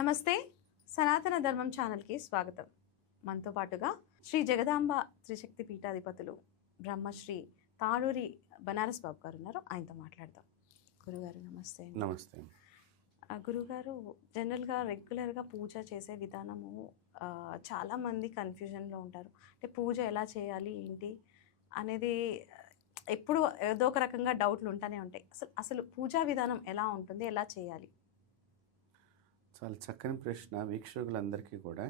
నమస్తే సనాతన ధర్మం ఛానల్కి స్వాగతం. మనతో పాటుగా శ్రీ జగదాంబ త్రిశక్తి పీఠాధిపతులు బ్రహ్మశ్రీ తాళూరి బనారస్ బాబు గారు ఉన్నారు. ఆయనతో మాట్లాడదాం. గురుగారు నమస్తే. నమస్తే. గురుగారు, జనరల్గా రెగ్యులర్గా పూజ చేసే విధానము చాలామంది కన్ఫ్యూజన్లో ఉంటారు. అంటే పూజ ఎలా చేయాలి ఏంటి అనేది ఎప్పుడు ఏదో ఒక రకంగా డౌట్లు ఉంటానే ఉంటాయి. అసలు పూజా విధానం ఎలా ఉంటుంది, ఎలా చేయాలి? చాలా చక్కని ప్రశ్న. వీక్షకులందరికీ కూడా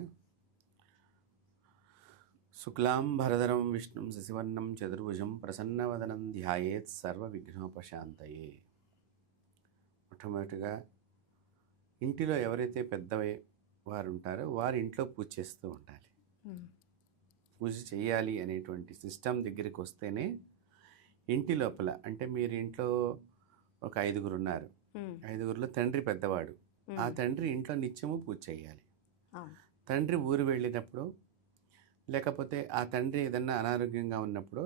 శుక్లాం భరధరం విష్ణుం శశివర్ణం చతుర్భుజం ప్రసన్నవదనం ధ్యాయేత్ సర్వ విఘ్నోపశాంతయే. మొట్టమొదటిగా ఇంటిలో ఎవరైతే వారు ఉంటారో వారి ఇంట్లో పూజ చేస్తూ ఉండాలి. పూజ చేయాలి అనేటువంటి సిస్టమ్ దగ్గరికి వస్తేనే ఇంటి లోపల, అంటే మీరు ఇంట్లో ఒక 5గురు ఉన్నారు, 5గురిలో తండ్రి పెద్దవాడు, ఆ తండ్రి ఇంట్లో నిత్యము పూజ చేయాలి. తండ్రి ఊరు వెళ్ళినప్పుడు, లేకపోతే ఆ తండ్రి ఏదన్నా అనారోగ్యంగా ఉన్నప్పుడు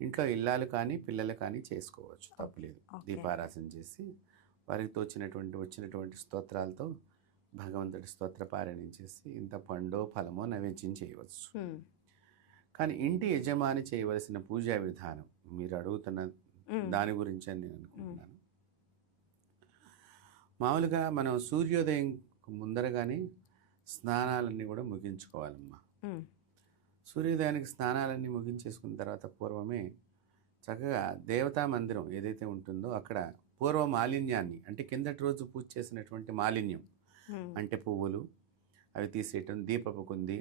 ఇంట్లో ఇల్లాలు కానీ పిల్లలు కానీ చేసుకోవచ్చు, తప్పులేదు. దీపారాధన చేసి వారికి వచ్చినటువంటి స్తోత్రాలతో భగవంతుడి స్తోత్ర పారాయణం చేసి ఇంత పండో ఫలమో నైవేద్యం చేయవచ్చు. కానీ ఇంటి యజమాని చేయవలసిన పూజా విధానం మీరు అడుగుతున్న దాని గురించి అని నేను అనుకుంటున్నాను. మామూలుగా మనం సూర్యోదయం ముందరగానే స్నానాలన్నీ కూడా ముగించుకోవాలమ్మా. సూర్యోదయానికి స్నానాలన్నీ ముగించేసుకున్న తర్వాత పూర్వమే చక్కగా దేవతా మందిరం ఏదైతే ఉంటుందో అక్కడ పూర్వ మాలిన్యాన్ని, అంటే కిందటి రోజు పూజ చేసినటువంటి మాలిన్యం, అంటే పువ్వులు అవి తీసేయటం, దీపపు కుంది,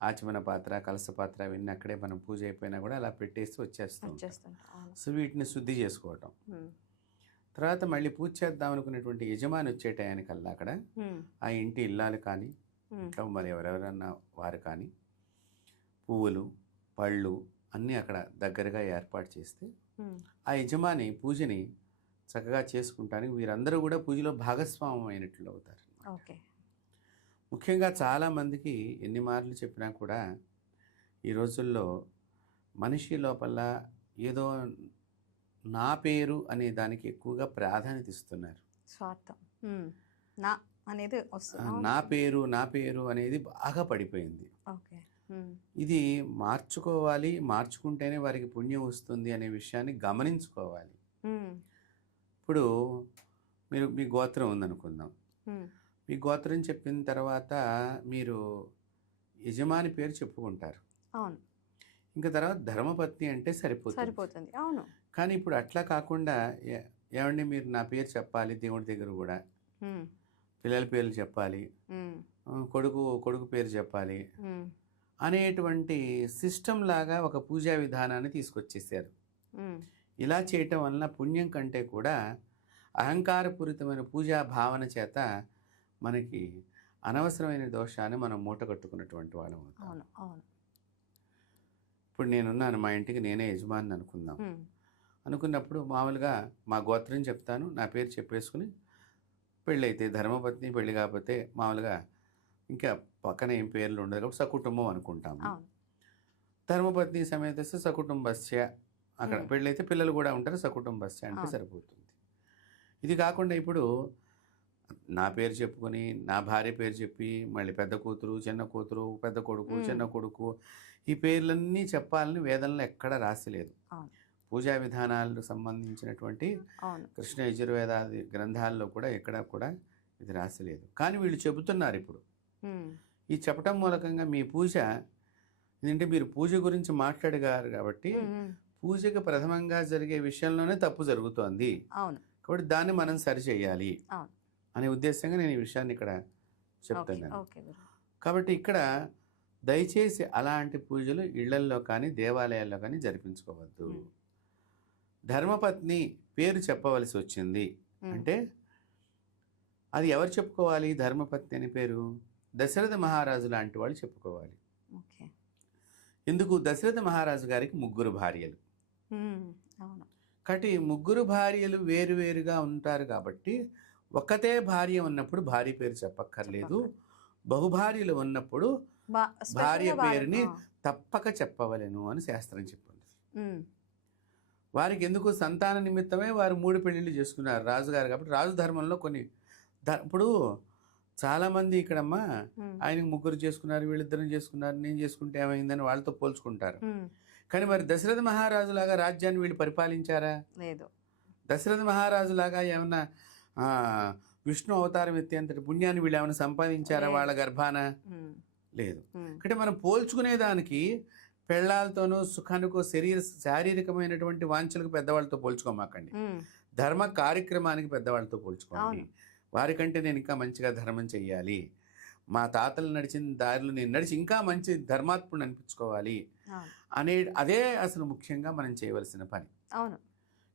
ఆచమన పాత్ర, కలస పాత్ర అవన్నీ అక్కడే మనం పూజ అయిపోయినా కూడా అలా పెట్టేసి వచ్చేస్తాం. సో వీటిని శుద్ధి చేసుకోవటం. తర్వాత మళ్ళీ పూజ చేద్దాం అనుకునేటువంటి యజమాని వచ్చే టయానికల్లా అక్కడ ఆ ఇంటి ఇల్లాలు కానీ ఇంట్లో మరి ఎవరెవరన్నా వారు కానీ పువ్వులు పళ్ళు అన్నీ అక్కడ దగ్గరగా ఏర్పాటు చేస్తే ఆ యజమాని పూజని చక్కగా చేసుకుంటానికి వీరందరూ కూడా పూజలో భాగస్వామ్యం అయినట్లు అవుతారు. ముఖ్యంగా చాలామందికి ఎన్ని మార్లు చెప్పినా కూడా ఈ రోజుల్లో మనిషి లోపల ఏదో నా పేరు అనే దానికి ఎక్కువగా ప్రాధాన్యత ఇస్తున్నారు. స్వార్థం, నా అనేది నా పేరు అనేది బాగా పడిపోయింది. ఇది మార్చుకుంటేనే వారికి పుణ్యం వస్తుంది అనే విషయాన్ని గమనించుకోవాలి. ఇప్పుడు మీ గోత్రం ఉందనుకుందాం. మీ గోత్రం చెప్పిన తర్వాత మీరు యజమాని పేరు చెప్పుకుంటారు. అవును. ఇంకా తర్వాత ధర్మపత్ని అంటే సరిపోతుంది. అవును. కానీ ఇప్పుడు అట్లా కాకుండా ఏమండి మీరు నా పేరు చెప్పాలి, దేవుడి దగ్గర కూడా పిల్లల పేర్లు చెప్పాలి, కొడుకు పేరు చెప్పాలి అనేటువంటి సిస్టమ్ లాగా ఒక పూజా విధానాన్ని తీసుకొచ్చేసారు. ఇలా చేయటం వలన పుణ్యం కంటే కూడా అహంకారపూరితమైన పూజా భావన చేత మనకి అనవసరమైన దోషాన్ని మనం మూట కట్టుకున్నటువంటి వాళ్ళం అవుతాం. ఇప్పుడు నేనున్నాను, మా ఇంటికి నేనే యజమాని అనుకుందాం. అనుకున్నప్పుడు మామూలుగా మా గోత్రం చెప్తాను, నా పేరు చెప్పేసుకుని పెళ్ళి అయితే ధర్మపత్ని, పెళ్ళి కాకపోతే మామూలుగా ఇంకా పక్కన ఏం పేర్లు ఉండదు కాబట్టి సకుటుంబం అనుకుంటాము. ధర్మపత్ని సమేత సకుటుంబస్య, అక్కడ పెళ్ళైతే పిల్లలు కూడా ఉంటారు, సకుటుంబస్య అంటే సరిపోతుంది. ఇది కాకుండా ఇప్పుడు నా పేరు చెప్పుకొని నా భార్య పేరు చెప్పి మళ్ళీ పెద్ద కూతురు, చిన్న కూతురు, పెద్ద కొడుకు, చిన్న కొడుకు ఈ పేర్లన్నీ చెప్పాలని వేదంలో ఎక్కడ రాసిలేదు. పూజా విధానాలకు సంబంధించినటువంటి కృష్ణ యజుర్వేదాది గ్రంథాల్లో కూడా ఎక్కడ కూడా ఇది రాసిలేదు. కానీ వీళ్ళు చెబుతున్నారు ఇప్పుడు. ఈ చెప్పటం మూలకంగా మీ పూజ ఏంటంటే మీరు పూజ గురించి మాట్లాడగారు కాబట్టి పూజకు ప్రథమంగా జరిగే విషయంలోనే తప్పు జరుగుతోంది కాబట్టి దాన్ని మనం సరిచేయాలి అనే ఉద్దేశంగా నేను ఈ విషయాన్ని ఇక్కడ చెప్తున్నాను. కాబట్టి ఇక్కడ దయచేసి అలాంటి పూజలు ఇళ్లల్లో కానీ దేవాలయాల్లో కానీ జరిపించుకోవద్దు. ధర్మపత్ని పేరు చెప్పవలసి వచ్చింది అంటే అది ఎవరు చెప్పుకోవాలి? ధర్మపత్ని అనే పేరు దశరథ మహారాజు లాంటి వాళ్ళు చెప్పుకోవాలి. ఎందుకు? దశరథ మహారాజు గారికి 3 భార్యలు. కాబట్టి 3 భార్యలు వేరువేరుగా ఉంటారు కాబట్టి ఒక్కతే భార్య ఉన్నప్పుడు భార్య పేరు చెప్పక్కర్లేదు. బహుభార్యలు ఉన్నప్పుడు భార్య పేరుని తప్పక చెప్పవలెను అని శాస్త్రం చెప్పింది. వారికి ఎందుకు? సంతాన నిమిత్తమే వారు 3 పెళ్లిళ్ళు చేసుకున్నారు రాజుగారు కాబట్టి. రాజు ధర్మంలో కొన్ని ఇప్పుడు చాలామంది ఇక్కడమ్మా ఆయనకు ముగ్గురు చేసుకున్నారు, వీళ్ళిద్దరం చేసుకున్నారు, నేను చేసుకుంటే ఏమైందని వాళ్ళతో పోల్చుకుంటారు. కానీ మరి దశరథ మహారాజులాగా రాజ్యాన్ని వీళ్ళు పరిపాలించారా? లేదు. దశరథ మహారాజులాగా ఏమన్నా విష్ణు అవతారం ఎత్తేంతటి పుణ్యాన్ని వీళ్ళు ఏమైనా సంపాదించారా వాళ్ళ గర్భాన? లేదు. అంటే మనం పోల్చుకునేదానికి పెళ్ళాలతోనూ సుఖానికో శారీరకమైనటువంటి వాంఛలకు పెద్దవాళ్ళతో పోల్చుకోమాకండి. ధర్మ కార్యక్రమానికి పెద్దవాళ్ళతో పోల్చుకోండి. వారికంటే నేను ఇంకా మంచిగా ధర్మం చెయ్యాలి, మా తాతలు నడిచిన దారిలో నేను నడిచి ఇంకా మంచి ధర్మాత్ముడు అనిపించుకోవాలి అదే అసలు ముఖ్యంగా మనం చేయవలసిన పని. అవును.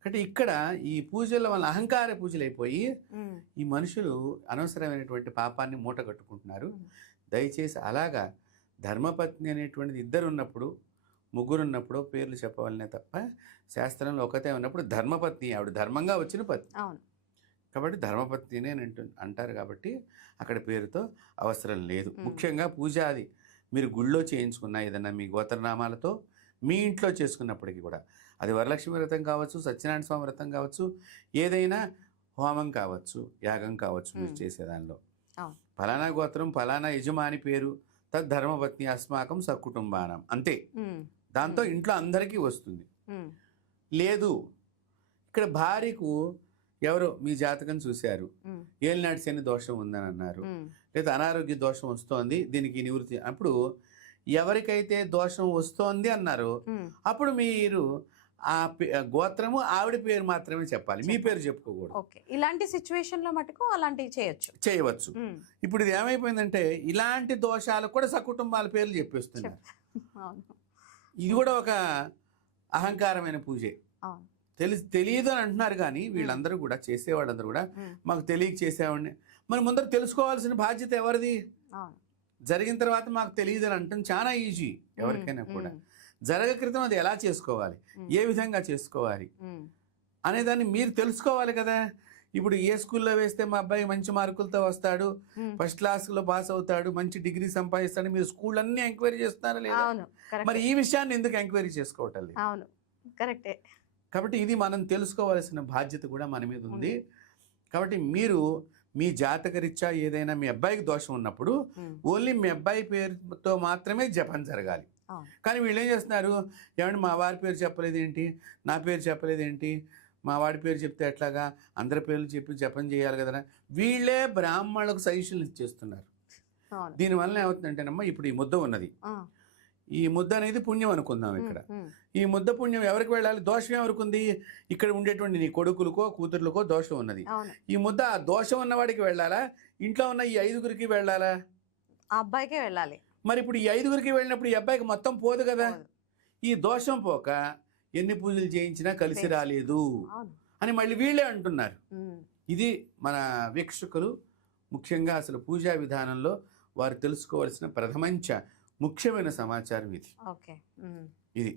అంటే ఇక్కడ ఈ పూజల వల్ల అహంకార పూజలు అయిపోయి ఈ మనుషులు అనవసరమైనటువంటి పాపాన్ని మూట కట్టుకుంటున్నారు. దయచేసి అలాగా ధర్మపత్ని అనేటువంటిది ఇద్దరు ఉన్నప్పుడు, ముగ్గురు ఉన్నప్పుడు పేర్లు చెప్పవాలనే తప్ప శాస్త్రంలో ఒకటే ఉన్నప్పుడు ధర్మపత్ని, ఆవిడ ధర్మంగా వచ్చిన పత్ని. అవును. కాబట్టి ధర్మపత్నినే అంటారు కాబట్టి అక్కడ పేరుతో అవసరం లేదు. ముఖ్యంగా పూజ అది మీరు గుళ్ళో చేయించుకున్న ఏదన్నా మీ గోత్రనామాలతో మీ ఇంట్లో చేసుకున్నప్పటికీ కూడా, అది వరలక్ష్మి వ్రతం కావచ్చు, సత్యనారాయణ స్వామి వ్రతం కావచ్చు, ఏదైనా హోమం కావచ్చు, యాగం కావచ్చు, మీరు చేసేదానిలో ఫలానా గోత్రం ఫలానా యజమాని పేరు తద్ధర్మపత్ని అస్మాకం సకుటుంబానం అంతే. దాంతో ఇంట్లో అందరికీ వస్తుంది. లేదు ఇక్కడ భార్యకు ఎవరో మీ జాతకం చూశారు, ఏలినాటి శని దోషం ఉందని అన్నారు, లేదా అనారోగ్య దోషం వస్తోంది, దీనికి నివృత్తి, అప్పుడు ఎవరికైతే దోషం వస్తోంది అన్నారో అప్పుడు మీరు ఆ గోత్రము ఆవిడ పేరు మాత్రమే చెప్పాలి, మీ పేరు చెప్పుకోకూడదు. ఇలాంటి సిచ్యువేషన్ లో మటుకు అలాంటివి చేయవచ్చు. ఇప్పుడు ఇది ఏమైపోయిందంటే ఇలాంటి దోషాలకు కూడా సకుటుంబాల పేర్లు చెప్పేస్తున్నారు. ఇది కూడా ఒక అహంకారమైన పూజే. తెలియదు అని అంటున్నారు కానీ వీళ్ళందరూ కూడా చేసేవాళ్ళందరూ కూడా మాకు తెలియక చేసేవాడిని. మరి ముందర తెలుసుకోవాల్సిన బాధ్యత ఎవరిది? జరిగిన తర్వాత మాకు తెలియదు అని అంటాం చాలా ఈజీ ఎవరికైనా కూడా. జరగ క్రితం అది ఎలా చేసుకోవాలి, ఏ విధంగా చేసుకోవాలి అనేదాన్ని మీరు తెలుసుకోవాలి కదా. ఇప్పుడు ఏ స్కూల్లో వేస్తే మా అబ్బాయి మంచి మార్కులతో వస్తాడు, ఫస్ట్ క్లాస్లో పాస్ అవుతాడు, మంచి డిగ్రీ సంపాదిస్తాడు, మీరు స్కూల్ అన్ని ఎంక్వైరీ చేస్తున్నారా లేదా? మరి ఈ విషయాన్ని ఎందుకు ఎంక్వైరీ చేసుకోవటం లేదు? కరెక్టే. కాబట్టి ఇది మనం తెలుసుకోవాల్సిన బాధ్యత కూడా మన మీద ఉంది. కాబట్టి మీరు మీ జాతకరీత్యా ఏదైనా మీ అబ్బాయికి దోషం ఉన్నప్పుడు ఓన్లీ మీ అబ్బాయి పేరుతో మాత్రమే జపం జరగాలి. కానీ వీళ్ళు ఏం చేస్తున్నారు, ఏమంటే మా వారి పేరు చెప్పలేదు ఏంటి, నా పేరు చెప్పలేదు ఏంటి, మా వాడి పేరు చెప్తే ఎట్లాగా, అందరి పేర్లు చెప్పి జపం చేయాలి కదా, వీళ్ళే బ్రాహ్మణులకు సజెషన్లు ఇచ్చేస్తున్నారు. దీనివల్ల ఏమవుతుందంటేనమ్మా, ఇప్పుడు ఈ ముద్ద ఉన్నది, ఈ ముద్ద అనేది పుణ్యం అనుకుందాం. ఇక్కడ ఈ ముద్ద పుణ్యం ఎవరికి వెళ్ళాలి, దోషం ఎవరికి ఉంది, ఇక్కడ ఉండేటువంటి నీ కొడుకులకో కూతుర్లకో దోషం ఉన్నది. ఈ ముద్ద ఆ దోషం ఉన్నవాడికి వెళ్ళాలా, ఇంట్లో ఉన్న ఈ 5గురికి వెళ్ళాలా? ఆ అబ్బాయికే వెళ్ళాలి. మరి ఇప్పుడు ఈ 5గురికి వెళ్ళినప్పుడు ఈ అబ్బాయికి మొత్తం పోదు కదా. ఈ దోషం పోక ఎన్ని పూజలు చేయించినా కలిసి రాలేదు అని మళ్ళీ వీళ్ళే అంటున్నారు. ఇది మన వీక్షకులు ముఖ్యంగా అసలు పూజా విధానంలో వారు తెలుసుకోవాల్సిన ముఖ్యమైన సమాచారం ఇది. ఇది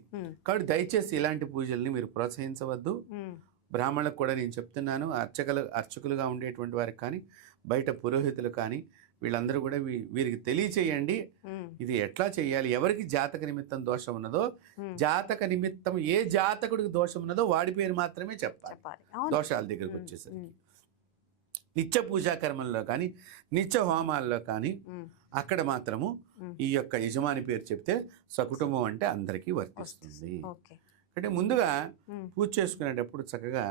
కాబట్టి దయచేసి ఇలాంటి పూజల్ని మీరు ప్రోత్సహించవద్దు. బ్రాహ్మణులకు కూడా నేను చెప్తున్నాను, అర్చకులుగా ఉండేటువంటి వారికి కానీ బయట పురోహితులు కానీ వీళ్ళందరూ కూడా వీరికి తెలియచేయండి ఇది ఎట్లా చేయాలి. ఎవరికి జాతక నిమిత్తం దోషం ఉన్నదో, జాతక నిమిత్తం ఏ జాతకుడికి దోషం ఉన్నదో వాడి పేరు మాత్రమే చెప్పాలి. దోషాల దగ్గరకు వచ్చేసరికి నిత్య పూజా కర్మల్లో కానీ నిత్య హోమాల్లో కానీ అక్కడ మాత్రము ఈ యొక్క యజమాని పేరు చెప్తే సకుటుంబం అంటే అందరికీ వర్తిస్తుంది. అంటే ముందుగా పూజ చేసుకునేటప్పుడు చక్కగా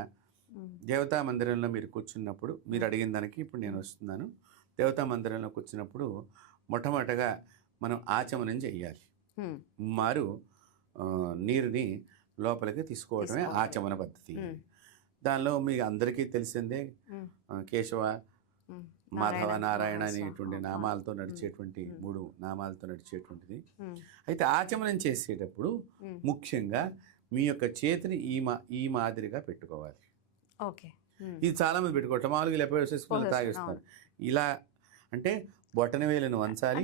దేవతా మందిరంలో మీరు కూర్చున్నప్పుడు, మీరు అడిగిన దానికి ఇప్పుడు నేను వస్తున్నాను, దేవతా మందిరంలో కూర్చున్నప్పుడు మొట్టమొదటగా మనం ఆచమనం చెయ్యాలి. మారు నీరుని లోపలికి తీసుకోవడమే ఆచమన పద్ధతి. దానిలో మీకు అందరికీ తెలిసిందే కేశవ మాధవ నారాయణ అనేటువంటి నామాలతో నడిచేటువంటి 3 నామాలతో నడిచేటువంటిది. అయితే ఆచమనం చేసేటప్పుడు ముఖ్యంగా మీ యొక్క చేతిని ఈ మాదిరిగా పెట్టుకోవాలి. ఇది చాలా మంది పెట్టుకోవట్లేదు, మామూలుగా ఇలా వేసేసుకుని తాగేస్తున్నారు. ఇలా అంటే బొటన వేలును వంచాలి.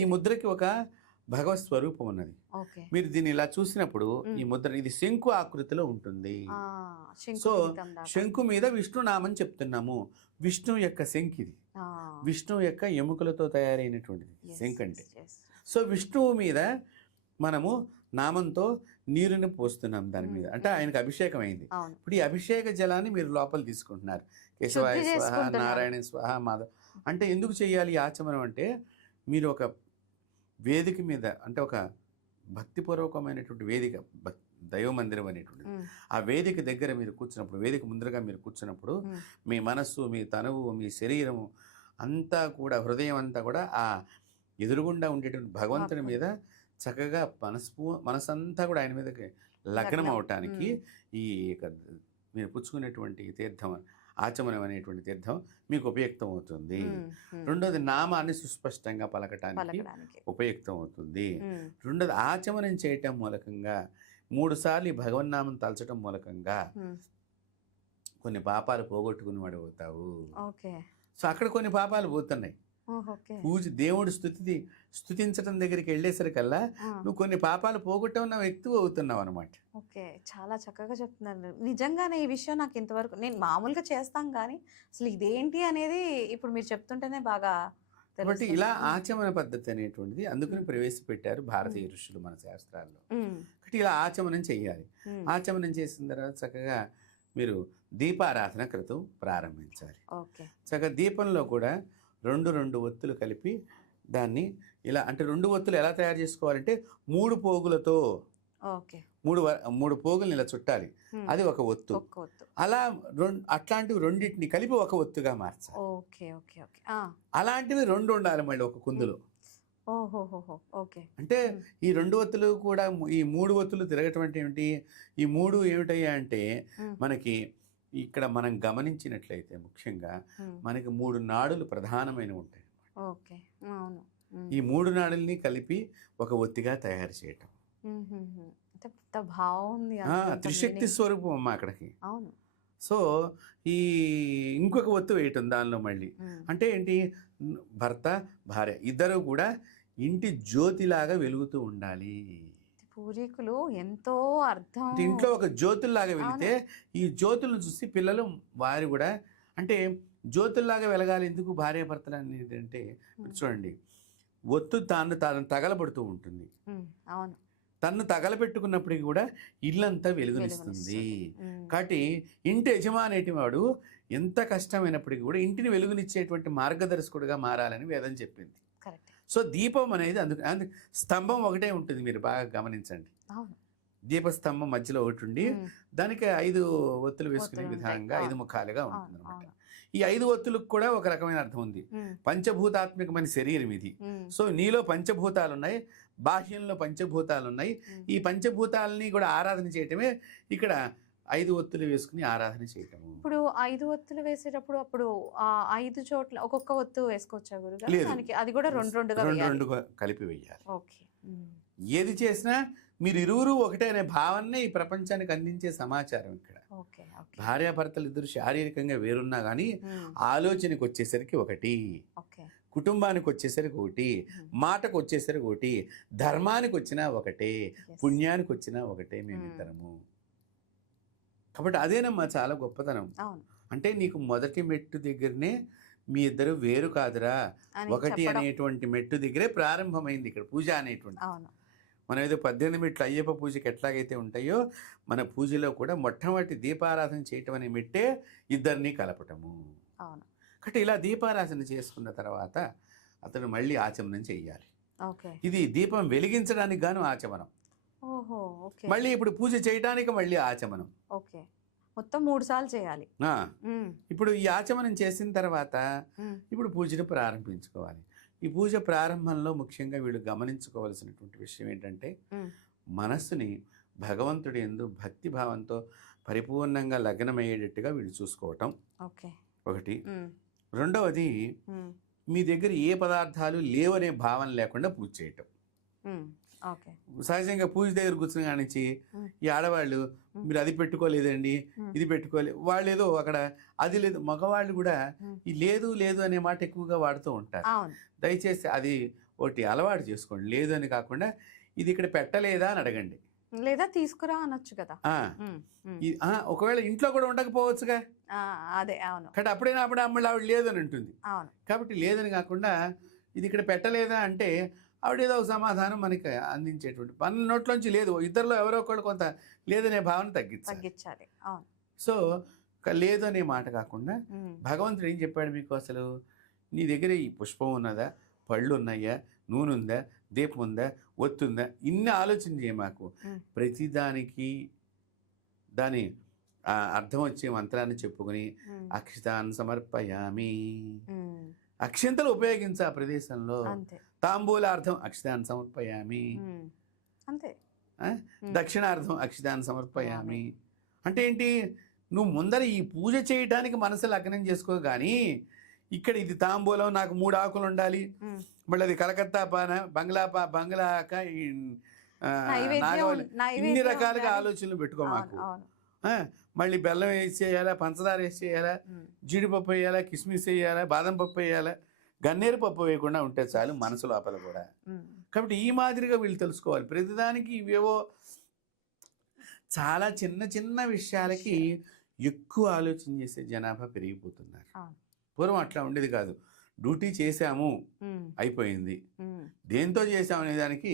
ఈ ముద్రకి ఒక భగవత్ స్వరూపం ఉన్నది. మీరు దీన్ని ఇలా చూసినప్పుడు ఈ ముద్ర ఇది శంకు ఆకృతిలో ఉంటుంది. సో శంకు మీద విష్ణునామం చెప్తున్నాము. విష్ణు యొక్క శంఖ్ ఇది, విష్ణు యొక్క ఎముకలతో తయారైనటువంటిది శంఖ్ అంటే. సో విష్ణువు మీద మనము నామంతో నీరుని పోస్తున్నాం దాని మీద, అంటే ఆయనకు అభిషేకం అయింది. ఇప్పుడు ఈ అభిషేక జలాన్ని మీరు లోపల తీసుకుంటున్నారు. కేశవాయ శుద్ధి స్వాహ, చేసుకుంటున్నారు. నారాయణ స్వాహ, మాధవ. అంటే ఎందుకు చేయాలి ఈ ఆచమనం అంటే, మీరు ఒక వేదిక మీద అంటే ఒక భక్తిపూర్వకమైనటువంటి వేదిక, దైవ మందిరం అనేటువంటిది, ఉమ్, ఆ వేదిక దగ్గర మీరు కూర్చున్నప్పుడు, వేదిక ముందరగా మీరు కూర్చున్నప్పుడు ఉమ్, మీ మనస్సు, మీ తనువు, మీ శరీరము అంతా కూడా, హృదయం అంతా కూడా ఆ ఎదురుగుండా ఉండేటువంటి భగవంతుని మీద చక్కగా మనసంతా కూడా ఆయన మీదకి లగ్నం అవటానికి ఈ యొక్క మీరు పుచ్చుకునేటువంటి తీర్థం, ఆచమనం అనేటువంటి తీర్థం మీకు ఉపయుక్తం అవుతుంది. రెండోది నామాన్ని సుస్పష్టంగా పలకటానికి ఉపయుక్తం అవుతుంది. రెండోది ఆచమనం చేయటం మూలకంగా 3 సార్లు ఈ భగవన్నామం తలచటం మూలకంగా కొన్ని పాపాలు పోగొట్టుకుని అవుతావు. సో అక్కడ కొన్ని పాపాలు పోతున్నాయి. దేవుడు స్తుతించడం దగ్గరికి వెళ్ళేసరికల్లా నువ్వు కొన్ని పాపాలు పోగొట్టున్న వ్యక్తి అవుతున్నావు అనమాట. ఓకే, చాలా చక్కగా చెప్తున్నారు. నిజంగానే ఈ విషయం నాకు ఇంతవరకు, నేను మామూలుగా చేస్తాం కానీ అసలు ఇదేంటి అనేది ఇప్పుడు మీరు చెప్తుంటేనే బాగా కాబట్టి ఇలా ఆచమన పద్ధతి అనేటువంటిది అందుకని ప్రవేశపెట్టారు భారతీయ ఋషులు మన శాస్త్రాల్లో. కాబట్టి ఇలా ఆచమనం చెయ్యాలి. ఆచమనం చేసిన తర్వాత చక్కగా మీరు దీపారాధన క్రతం ప్రారంభించాలి. చక్కగా దీపంలో కూడా 2 ఒత్తులు కలిపి దాన్ని ఇలా, అంటే 2 ఒత్తులు ఎలా తయారు చేసుకోవాలంటే 3 పోగులతో 3 పోగులు ఇలా చుట్టాలి, అది ఒక ఒత్తు. అలా అట్లాంటివి రెండింటిని కలిపి ఒక ఒత్తుగా మార్చాలి. అలాంటివి 2 ఉండాలి మళ్ళీ ఒక కుందులో. అంటే ఈ 2 ఒత్తులు కూడా, ఈ 3 ఒత్తులు తిరగటం అంటే ఏమిటి, ఈ 3 ఏమిటయ్యా అంటే మనకి ఇక్కడ మనం గమనించినట్లయితే ముఖ్యంగా మనకి 3 నాడులు ప్రధానమైన ఉంటాయి. ఈ 3 నాడుల్ని కలిపి ఒక ఒత్తిగా తయారు చేయటం. త్రిశక్తి స్వరూపం అమ్మ అక్కడికి. సో ఈ ఇంకొక ఒత్తు వేయటం దానిలో మళ్ళీ, అంటే ఏంటి, భర్త భార్య ఇద్దరు కూడా ఇంటి జ్యోతిలాగా వెలుగుతూ ఉండాలి. పూర్వీకులు ఎంతో అర్థం, ఇంట్లో ఒక జ్యోతుల్లాగా వెళితే ఈ జ్యోతులను చూసి పిల్లలు వారు కూడా, అంటే జ్యోతుల్లాగా వెలగాలి. ఎందుకు భార్య భర్తలు అనేది అంటే చూడండి, ఒత్తు తాను తగలబడుతూ ఉంటుంది. తన్ను తగలబెట్టుకున్నప్పటికీ కూడా ఇల్లంతా వెలుగునిస్తుంది. కాబట్టి ఇంటి యజమానేటి వాడు ఎంత కష్టమైనప్పటికీ కూడా ఇంటిని వెలుగునిచ్చేటువంటి మార్గదర్శకుడిగా మారాలని వేదం చెప్పింది. సో దీపం అనేది అందుకు స్తంభం ఒకటే ఉంటుంది, మీరు బాగా గమనించండి. దీపస్తంభం మధ్యలో ఒకటి ఉండి దానికి 5 ఒత్తులు వేసుకునే విధంగా 5 ముఖాలుగా ఉంటుంది అనమాట. ఈ 5 ఒత్తులకు కూడా ఒక రకమైన అర్థం ఉంది. పంచభూతాత్మకమైన శరీరం ఇది. సో నీలో పంచభూతాలు ఉన్నాయి, బాహ్యంలో పంచభూతాలు ఉన్నాయి. ఈ పంచభూతాలని కూడా ఆరాధన చేయటమే ఇక్కడ 5 ఒత్తులు వేసుకుని ఆరాధన చేయటము. ఇప్పుడు 5 ఒత్తులు వేసేటప్పుడు అప్పుడు 5 చోట్ల ఒక్కొక్క ఒత్తు వేసుకోవచ్చా గురుగారు? దానికి అది కూడా 2 కలిపి వేయాలి. ఏది చేసినా మీరు ఇరువురు ఒకటే అనే భావనే ఈ ప్రపంచానికి అందించే సమాచారం. ఇక్కడ భార్యాభర్తలు ఇద్దరు శారీరకంగా వేరున్నా కానీ ఆలోచనకు వచ్చేసరికి ఒకటి, కుటుంబానికి వచ్చేసరికి ఒకటి, మాటకు వచ్చేసరికి ఒకటి, ధర్మానికి వచ్చినా ఒకటే, పుణ్యానికి వచ్చినా ఒకటే మేమిద్దరము. కాబట్టి అదేనమ్మా చాలా గొప్పతనం. అంటే నీకు మొదటి మెట్టు దగ్గరనే మీ ఇద్దరు వేరు కాదురా, ఒకటి అనేటువంటి మెట్టు దగ్గరే ప్రారంభమైంది ఇక్కడ పూజ అనేటువంటి. మనం ఏదో 18 మెట్లు అయ్యప్ప పూజకి ఎట్లాగైతే ఉంటాయో మన పూజలో కూడా మొట్టమొదటి దీపారాధన చేయటం అనే మెట్టే ఇద్దరిని కలపటము. కాబట్టి ఇలా దీపారాధన చేసుకున్న తర్వాత అతను మళ్ళీ ఆచమనం చెయ్యాలి. ఇది దీపం వెలిగించడానికి గాను ఆచమనం. మళ్ళీ ఇప్పుడు పూజ చేయడానికి మళ్ళీ ఆచమనం. మొత్తం 3 సార్లు చేయాలి. ఇప్పుడు ఈ ఆచమనం చేసిన తర్వాత ఇప్పుడు పూజను ప్రారంభించుకోవాలి. ఈ పూజ ప్రారంభంలో ముఖ్యంగా వీళ్ళు గమనించుకోవాల్సినటువంటి విషయం ఏంటంటే మనస్సుని భగవంతుడి యందు భక్తి భావంతో పరిపూర్ణంగా లగ్నమయ్యేటట్టుగా వీళ్ళు చూసుకోవటం ఒకటి. రెండవది మీ దగ్గర ఏ పదార్థాలు లేవనే భావన లేకుండా పూజ చేయటం. సహజంగా పూజ దగ్గర కూర్చుని కానించి ఈ ఆడవాళ్ళు మీరు అది పెట్టుకోలేదండి, ఇది పెట్టుకోలేదు, వాళ్ళు ఏదో అక్కడ అది లేదు. మగవాళ్ళు కూడా ఈ లేదు లేదు అనే మాట ఎక్కువగా వాడుతూ ఉంటారు. దయచేసి అది ఒకటి అలవాటు చేసుకోండి. లేదు అని కాకుండా ఇది ఇక్కడ పెట్టలేదా అని అడగండి, లేదా తీసుకురా అనొచ్చు కదా. ఒకవేళ ఇంట్లో కూడా ఉండకపోవచ్చుగా, అదే అవును. కాబట్టి అప్పుడైనా అమ్మాయి ఆవిడ లేదని ఉంటుంది. కాబట్టి లేదని కాకుండా ఇది ఇక్కడ పెట్టలేదా అంటే ఆవిడ ఏదో ఒక సమాధానం మనకి అందించేటువంటి మన నోట్లోంచి లేదు, ఇద్దరిలో ఎవరో ఒకళ్ళు కొంత లేదనే భావన తగ్గించాలి. సో లేదు అనే మాట కాకుండా భగవంతుడు ఏం చెప్పాడు మీకు అసలు? నీ దగ్గర ఈ పుష్పం ఉన్నదా, పళ్ళు ఉన్నాయా, నూనె ఉందా, దీపం ఉందా, ఒత్తి ఉందా, ఇన్ని ఆలోచన చేయ మాకు. ప్రతిదానికి దాని అర్థం వచ్చే మంత్రాన్ని చెప్పుకొని అక్షతాన్ని సమర్పయామి. అక్షంతలు ఉపయోగించు ఆ ప్రదేశంలో. తాంబూలార్థం అక్షతాన్ని సమర్పయామి, అంతే. దక్షిణార్థం అక్షతాన్ని సమర్పయామి. అంటే ఏంటి? నువ్వు ముందర ఈ పూజ చేయడానికి మనసు లగ్నం చేసుకో. కానీ ఇక్కడ ఇది తాంబూలం, నాకు 3 ఆకులు ఉండాలి, మళ్ళీ అది కలకత్తా పాన, బంగ్లాక ఇన్ని రకాలుగా ఆలోచనలు పెట్టుకో మాకు. మళ్ళీ బెల్లం వేసి చేయాలా, పంచదార వేసి చేయాలా, జీడిపప్పు వేయాలా, కిస్మిస్ వేయాలా, బాదం పప్పు వేయాలా, గన్నేరు పప్పు వేయకుండా ఉంటే చాలు మనసు లోపల కూడా. కాబట్టి ఈ మాదిరిగా వీళ్ళు తెలుసుకోవాలి. ప్రతిదానికి ఇవేవో చాలా చిన్న చిన్న విషయాలకి ఎక్కువ ఆలోచన చేసే జనాభా పెరిగిపోతున్నారు. పూర్వం అట్లా ఉండేది కాదు. డ్యూటీ చేశాము, అయిపోయింది. దేంతో చేసాము అనే దానికి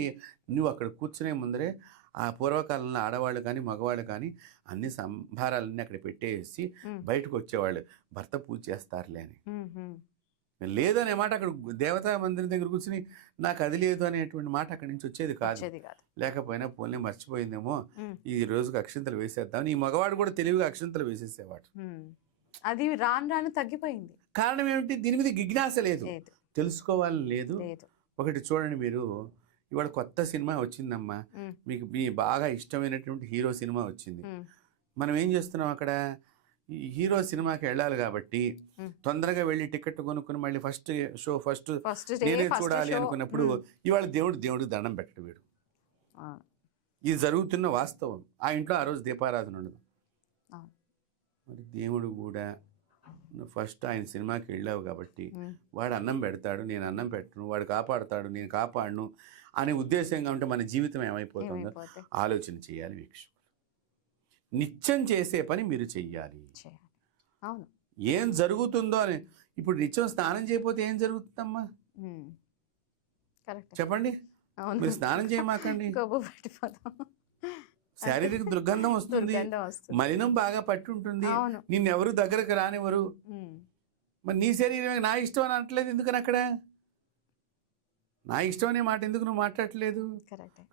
నువ్వు అక్కడ కూర్చునే ముందరే ఆ పూర్వకాలంలో ఆడవాళ్ళు కానీ మగవాళ్ళు కానీ అన్ని సంభారాలన్నీ అక్కడ పెట్టేసి బయటకు వచ్చేవాళ్ళు, భర్త పూజ చేస్తారులే అని. లేదు అనే మాట అక్కడ దేవతా మందిరం దగ్గర కూర్చుని నాకు అది లేదు అనేటువంటి మాట అక్కడి నుంచి వచ్చేది కాదు. లేకపోయినా పోలే మర్చిపోయిందేమో, ఈ రోజుకి అక్షంతలు వేసేద్దాం. ఈ మగవాడు కూడా తెలివిగా అక్షంతలు వేసేసేవాడు. అది రాను రాను తగ్గిపోయింది. కారణం ఏమిటి? దీని మీద జిజ్ఞాస లేదు, తెలుసుకోవాలని లేదు. ఒకటి చూడండి, మీరు ఇవాళ కొత్త సినిమా వచ్చిందమ్మా, మీకు మీ బాగా ఇష్టమైనటువంటి హీరో సినిమా వచ్చింది. మనం ఏం చేస్తున్నాం అక్కడ? ఈ హీరో సినిమాకి వెళ్ళాలి కాబట్టి తొందరగా వెళ్ళి టికెట్ కొనుక్కుని మళ్ళీ ఫస్ట్ షో ఫస్ట్ నేనే చూడాలి అనుకున్నప్పుడు ఇవాళ దేవుడికి దండం పెట్టడు వీడు. ఇది జరుగుతున్న వాస్తవం. ఆ ఇంట్లో ఆ రోజు దీపారాధన ఉండదు. మరి దేవుడు కూడా ఫస్ట్ ఆయన సినిమాకి వెళ్ళావు కాబట్టి వాడు అన్నం పెడతాడు, నేను అన్నం పెట్టను, వాడు కాపాడుతాడు, నేను కాపాడను అనే ఉద్దేశంగా ఉంటే మన జీవితం ఏమైపోతుందో ఆలోచన చేయాలి వీక్షకులు. నిత్యం చేసే పని మీరు చెయ్యాలి. ఏం జరుగుతుందో అని. ఇప్పుడు నిత్యం స్నానం చేయకపోతే ఏం జరుగుతుందమ్మా చెప్పండి? మీరు స్నానం చేయమాకండి, శారీరక దుర్గంధం వస్తుంది, మలినం బాగా పట్టి ఉంటుంది, నిన్నెవరు దగ్గరకు రానివ్వరు. మరి నీ శరీరం నా ఇష్టం అని అనట్లేదు ఎందుకని? అక్కడ నా ఇష్టం అనే మాట ఎందుకు నువ్వు మాట్లాడట్లేదు?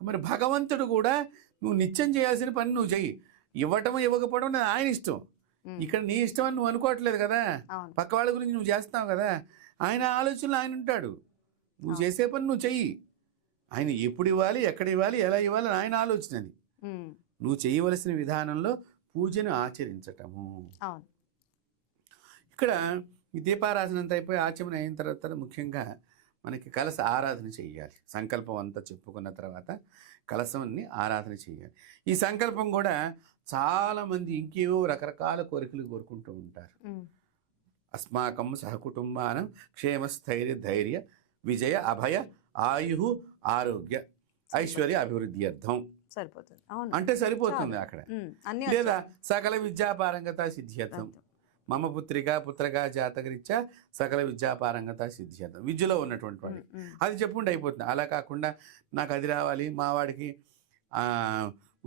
మరి భగవంతుడు కూడా నువ్వు నిత్యం చేయాల్సిన పని నువ్వు చెయ్యి. ఇవ్వటం ఇవ్వకపోవడం ఆయన ఇష్టం. ఇక్కడ నీ ఇష్టం అని నువ్వు అనుకోవట్లేదు కదా, పక్క వాళ్ళ గురించి నువ్వు చేస్తావు కదా. ఆయన ఆలోచనలు ఆయన ఉంటాడు, నువ్వు చేసే పని నువ్వు చెయ్యి. ఆయన ఎప్పుడు ఇవ్వాలి, ఎక్కడ ఇవ్వాలి, ఎలా ఇవ్వాలి అని ఆయన ఆలోచన. అది నువ్వు చేయవలసిన విధానంలో పూజను ఆచరించటము. ఇక్కడ ఈ దీపారాధన అంతా అయిపోయి ఆచమన అయిన తర్వాత ముఖ్యంగా మనకి కలశ ఆరాధన చేయాలి. సంకల్పం అంతా చెప్పుకున్న తర్వాత కలశంని ఆరాధన చేయాలి. ఈ సంకల్పం కూడా చాలామంది ఇంకేవో రకరకాల కోరికలు కోరుకుంటూ ఉంటారు. అస్మాకం సహకుటుంబానం క్షేమస్థైర్య ధైర్య విజయ అభయ ఆయు ఆరోగ్య ఐశ్వర్య అభివృద్ధి అర్థం సరిపోతుంది అంటే సరిపోతుంది అక్కడ. లేదా సకల విద్యాపారంగత సిద్ధ్యర్థం మమ పుత్రగా జాతకరీత్యా సకల విద్యాపారంగత సిద్ధ్యర్థం, విద్యలో ఉన్నటువంటి వాడి అది చెప్పుకుంటే అయిపోతుంది. అలా కాకుండా నాకు అది రావాలి, మా వాడికి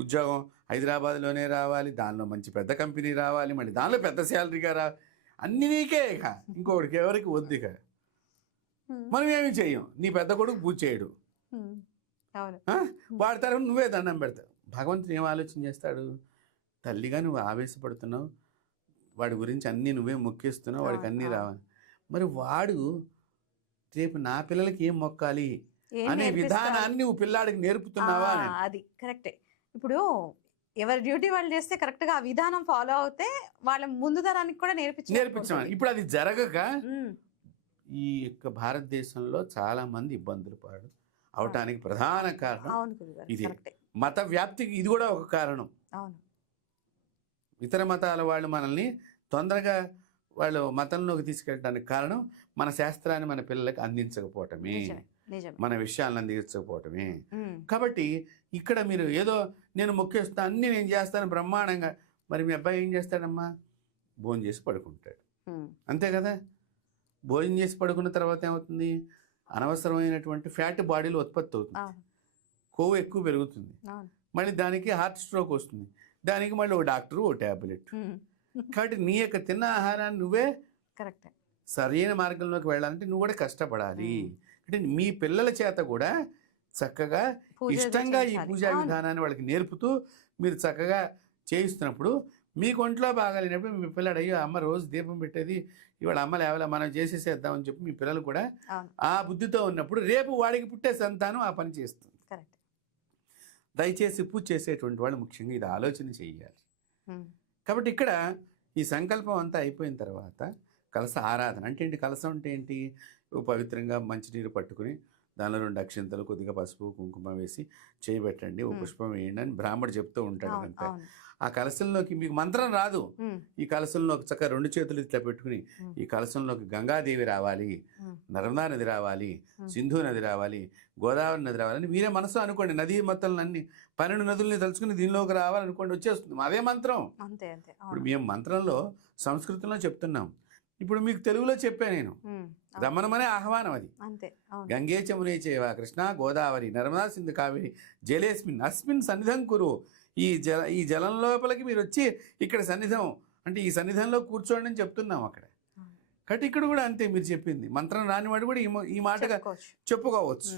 ఉద్యోగం హైదరాబాద్లోనే రావాలి, దానిలో మంచి పెద్ద కంపెనీ రావాలి, మళ్ళీ దానిలో పెద్ద శాలరీగా రావాలి, అన్ని నీకే ఇక, ఇంకొకటికి ఎవరికి వద్దు. ఇక మనం ఏమి చెయ్యం. నీ పెద్ద కొడుకు పూజ చేయడు, వాడి తరఫున నువ్వే దండం పెడతావు. భగవంతుడు ఏం ఆలోచన చేస్తాడు? తల్లిగా నువ్వు ఆవేశపడుతున్నావు, వాడి గురించి అన్నీ నువ్వే మొక్కేస్తున్నావు, వాడికి అన్నీ రావాలి. మరి వాడు రేపు నా పిల్లలకి ఏం మొక్కాలి అనే విధానాన్ని నువ్వు పిల్లాడికి నేర్పుతున్నావా? అది కరెక్టే. ఇప్పుడు ఎవరి డ్యూటీ వాళ్ళు చేస్తే కరెక్ట్గా ఆ విధానం ఫాలో అవుతే వాళ్ళ ముందు తరానికి కూడా నేర్పించాలి. ఇప్పుడు అది జరగక ఈ యొక్క భారతదేశంలో చాలా మంది ఇబ్బందులు పడు అవటానికి ప్రధాన కారణం ఇది. మత వ్యాప్తికి ఇది కూడా ఒక కారణం. ఇతర మతాల వాళ్ళు మనల్ని తొందరగా వాళ్ళు మతంలోకి తీసుకెళ్ళడానికి కారణం మన శాస్త్రాన్ని మన పిల్లలకి అందించకపోవటమే, మన విషయాలను అందించకపోవటమే. కాబట్టి ఇక్కడ మీరు ఏదో నేను మొక్కేస్తాను, అన్నీ నేను చేస్తాను బ్రహ్మాండంగా. మరి మీ అబ్బాయి ఏం చేస్తాడమ్మా? భోజనం చేసి పడుకుంటాడు, అంతే కదా. భోజనం చేసి పడుకున్న తర్వాత ఏమవుతుంది? అనవసరమైనటువంటి ఫ్యాట్ బాడీలో ఉత్పత్తి అవుతుంది, కొవ్వు ఎక్కువ పెరుగుతుంది, మళ్ళీ దానికి హార్ట్ స్ట్రోక్ వస్తుంది, దానికి మళ్ళీ ఓ డాక్టరు ఓ ట్యాబ్లెట్. కాబట్టి నీ యొక్క తిన్న ఆహారాన్ని నువ్వే కరెక్టే. సరైన మార్గంలోకి వెళ్ళాలంటే నువ్వు కూడా కష్టపడాలి. అంటే మీ పిల్లల చేత కూడా చక్కగా పూజ ఇష్టంగా ఈ చేయించాలి. పూజా అవును. విధానాన్ని వాళ్ళకి నేర్పుతూ మీరు చక్కగా చేయిస్తున్నప్పుడు మీకు ఒంట్లో బాగాలేనప్పుడు మీ పిల్లడు అయ్యో అమ్మ రోజు దీపం పెట్టేది ఇవాళ అమ్మ లేవాల మనం చేసేసేద్దామని చెప్పి మీ పిల్లలు కూడా అవును. ఆ బుద్ధితో ఉన్నప్పుడు రేపు వాడికి పుట్టే సంతానం ఆ పని చేస్తుంది. కరెక్ట్. దయచేసి పూజ చేసేటువంటి వాళ్ళు ముఖ్యంగా ఇది ఆలోచన చేయాలి. ఉమ్. కాబట్టి ఇక్కడ ఈ సంకల్పం అంతా అయిపోయిన తర్వాత కలశ ఆరాధన అంటే ఏంటి? కలశం అంటే ఏంటి? ఓ పవిత్రంగా మంచినీరు పట్టుకుని దానిలో 2 అక్షింతలు కొద్దిగా పసుపు కుంకుమ వేసి చేయబెట్టండి, ఓ పుష్పం వేయండి అని బ్రాహ్మడు చెప్తూ ఉంటాడు. అవును. అంతే. అవును. ఆ కలశంలోకి మీకు మంత్రం రాదు. ఉమ్. ఈ కలశంలోకి చక్కగా 2 చేతులు ఇట్లా పెట్టుకుని ఈ కలశంలోకి గంగాదేవి రావాలి, నర్మదా నది రావాలి, సింధు నది రావాలి, గోదావరి నది రావాలని మీరే మనసులో అనుకోండి. నదీ మొత్తాలన్నీ 12 నదుల్ని తలుచుకుని దీనిలోకి రావాలనుకోండి, వచ్చేస్తుంది. అదే మంత్రం. అంతే అంతే. ఇప్పుడు మేము మంత్రంలో సంస్కృతంలో చెప్తున్నాం, ఇప్పుడు మీకు తెలుగులో చెప్పా నేను. రమణమనే ఆహ్వానం అది. అంతే. అవును. గంగే చమునే చేవ కృష్ణ గోదావరి నర్మదా సింధు కావేరి జలేస్మిన్ అస్మిన్ సన్నిధం కురు. ఈ జలం లోపలికి మీరు వచ్చి ఇక్కడ సన్నిధం అంటే ఈ సన్నిధంలో కూర్చోండి అని చెప్తున్నాం అక్కడ. కాబట్టి ఇక్కడ కూడా అంతే మీరు చెప్పింది. మంత్రం రానివాడు కూడా ఈ మాటగా చెప్పుకోవచ్చు.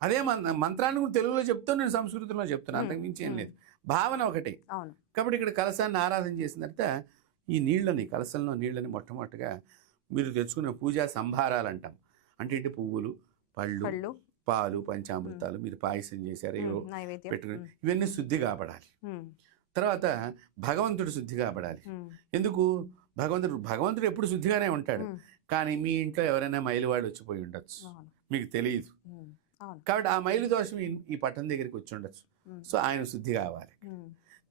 అదే మంత్రాన్ని కూడా తెలుగులో చెప్తూ నేను సంస్కృతంలో చెప్తున్నాను, అంతకుమించి ఏం లేదు. భావన ఒకటే. కాబట్టి ఇక్కడ కలశాన్ని ఆరాధన చేసిన తర్వాత ఈ నీళ్ళని కలశంలో నీళ్ళని మొట్టమొదటిగా మీరు తెచ్చుకునే పూజా సంభారాలు అంటాం. అంటే ఇటు పువ్వులు, పళ్ళు, పాలు, పంచామృతాలు, మీరు పాయసం చేశారు పెట్టుకుని ఇవన్నీ శుద్ధి కాబడాలి. తర్వాత భగవంతుడు శుద్ధి కాబడాలి. ఎందుకు? భగవంతుడు ఎప్పుడు శుద్ధిగానే ఉంటాడు, కానీ మీ ఇంట్లో ఎవరైనా మైలువాడు వచ్చిపోయి ఉండొచ్చు, మీకు తెలియదు. కాబట్టి ఆ మైలు దోషం ఈ పట్టణం దగ్గరికి వచ్చి ఉండొచ్చు. సో ఆయన శుద్ధి కావాలి.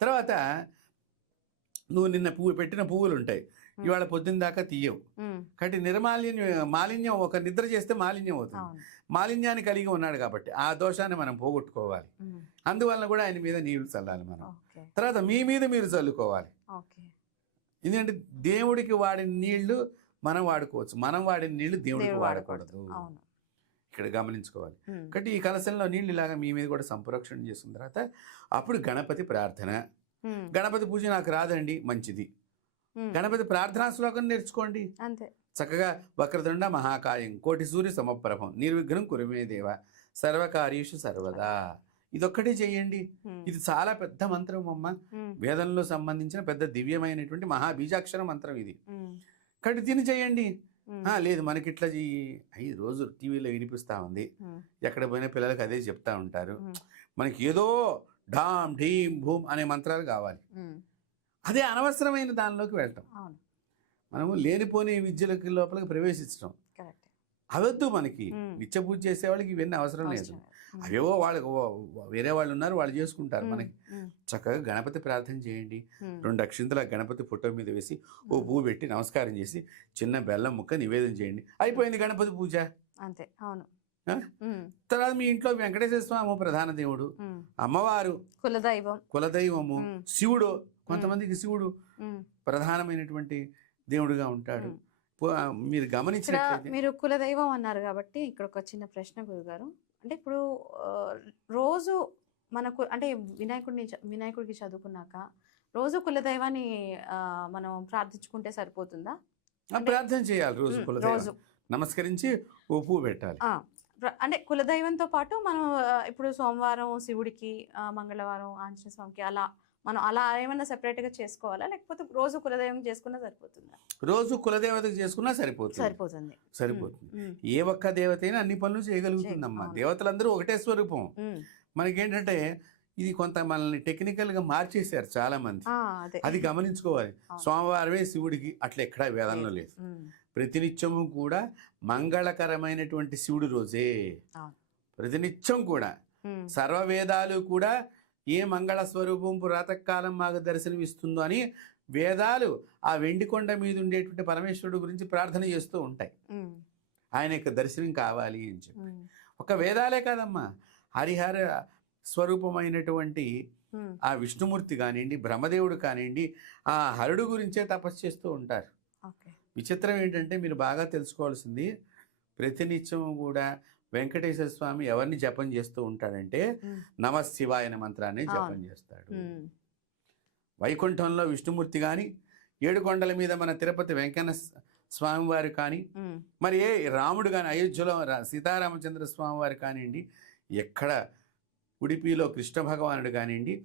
తర్వాత నువ్వు నిన్న పెట్టిన పువ్వులు ఉంటాయి, ఇవాళ పొద్దున్న దాకా తీయవు. కాబట్టి మాలిన్యం ఒక నిద్ర చేస్తే మాలిన్యం అవుతుంది. మాలిన్యాన్ని కలిగి ఉన్నాడు కాబట్టి ఆ దోషాన్ని మనం పోగొట్టుకోవాలి. అందువలన కూడా ఆయన మీద నీళ్లు చల్లాలి మనం. తర్వాత మీ మీద మీరు చల్లుకోవాలి. ఎందుకంటే దేవుడికి వాడిన నీళ్లు మనం వాడుకోవచ్చు, మనం వాడిన నీళ్లు దేవుడికి వాడకూడదు. ఇక్కడ గమనించుకోవాలి. కాబట్టి ఈ కలశంలో నీళ్ళు ఇలాగా మీ మీద కూడా సంప్రోక్షణ చేసుకున్న తర్వాత అప్పుడు గణపతి ప్రార్థన. గణపతి పూజ నాకు రాదండి, మంచిది. గణపతి ప్రార్థనా శ్లోకం నేర్చుకోండి. చక్కగా వక్రతుండ మహాకాయం కోటి సూర్య సమప్రభం నిర్విఘ్నం కురుమే దేవ సర్వకార్యేషు సర్వదా, ఇదొక్కటే చెయ్యండి. ఇది చాలా పెద్ద మంత్రం అమ్మ, వేదంలో సంబంధించిన పెద్ద దివ్యమైనటువంటి మహాబీజాక్షర మంత్రం ఇది. కాబట్టి దీన్ని చెయ్యండి. లేదు మనకి ఇట్లా చెయ్యి, రోజు టీవీలో వినిపిస్తూ ఉంది, ఎక్కడ పోయినా పిల్లలకి అదే చెప్తా ఉంటారు, మనకి ఏదో ఢామ్ ఢీమ్ భూమ్ అనే మంత్రాలు కావాలి. అదే అనవసరమైన దానిలోకి వెళ్ళటం, మనము లేనిపోని విద్యలకి లోపలికి ప్రవేశించడం అవద్దు. మనకి నిత్య పూజ చేసే వాళ్ళకి ఇవన్నీ అవసరం లేదు. అవేవో వాళ్ళకి వేరే వాళ్ళు ఉన్నారు, వాళ్ళు చేసుకుంటారు. మనకి చక్కగా గణపతి ప్రార్థన చేయండి. 2 అక్షింతల గణపతి ఫోటో మీద వేసి ఓ పువ్వు పెట్టి నమస్కారం చేసి చిన్న బెల్లం ముక్క నివేదన చేయండి, అయిపోయింది గణపతి పూజ. అంతే. అవును. తర్వాత మీ ఇంట్లో వెంకటేశ్వర స్వామి ప్రధాన దేవుడు, అమ్మవారు కులదైవము, శివుడు. కొంతమందికి శివుడు ప్రధానమైనటువంటి దేవుడుగా ఉంటాడు. మీరు గమనించినట్లయితే మీరు కులదైవం అన్నారు కాబట్టి ఇక్కడ ఒక చిన్న ప్రశ్న గురుగారు. అంటే ఇప్పుడు రోజు మనకు అంటే వినాయకుడికి చదువుకున్నాక రోజు కులదైవాన్ని మనం ప్రార్థించుకుంటే సరిపోతుందా? ప్రార్థన చేయాలి రోజు, కులదైవం నమస్కరించి ఓ పువ్వు పెట్టాలి. అంటే కులదైవంతో పాటు మనం ఇప్పుడు సోమవారం శివుడికి, మంగళవారం ఆంజనేయ స్వామికి మనం అలా ఏమన్నా సెపరేట్గా చేసుకోవాలా, లేకపోతే రోజు కులదైవం చేసుకున్నా సరిపోతుందా? రోజు కులదేవతకు చేసుకున్నా సరిపోతుంది. ఏ ఒక్క దేవత అయినా అన్ని పనులు చేయగలుగుతుందమ్మా. దేవతలందరూ ఒకటే స్వరూపం. మనకేంటంటే ఇది కొంత మనల్ని టెక్నికల్గా మార్చేశారు చాలా మంది, అది గమనించుకోవాలి. సోమవారమే శివుడికి అట్లా ఎక్కడా వేదంలో లేదు. ప్రతినిత్యము కూడా మంగళకరమైనటువంటి శివుడి రోజే, ప్రతినిత్యం కూడా సర్వవేదాలు కూడా ఏ మంగళ స్వరూపం ప్రాతకాలం మాకు దర్శనమిస్తుందో అని వేదాలు ఆ వెండికొండ మీద ఉండేటువంటి పరమేశ్వరుడు గురించి ప్రార్థన చేస్తూ ఉంటాయి. ఆయన యొక్క దర్శనం కావాలి అని చెప్పి. ఒక వేదాలే కాదమ్మా, హరిహర స్వరూపమైనటువంటి ఆ విష్ణుమూర్తి కానివ్వండి, బ్రహ్మదేవుడు కానివ్వండి, ఆ హరుడు గురించే తపస్సు చేస్తూ ఉంటారు. విచిత్రం ఏంటంటే మీరు బాగా తెలుసుకోవాల్సింది, ప్రతినిత్యం కూడా వెంకటేశ్వర స్వామి ఎవరిని జపం చేస్తూ ఉంటాడంటే నమశివాయ అనే మంత్రాన్ని జపం చేస్తాడు. వైకుంఠంలో విష్ణుమూర్తి కానీ, ఏడుకొండల మీద మన తిరుపతి వెంకన్న స్వామివారు కానీ, మరి ఏ రాముడు కానీ అయోధ్యలో సీతారామచంద్ర స్వామివారు కానివ్వండి, ఎక్కడ ఉడిపిలో కృష్ణ భగవానుడు కానివ్వండి,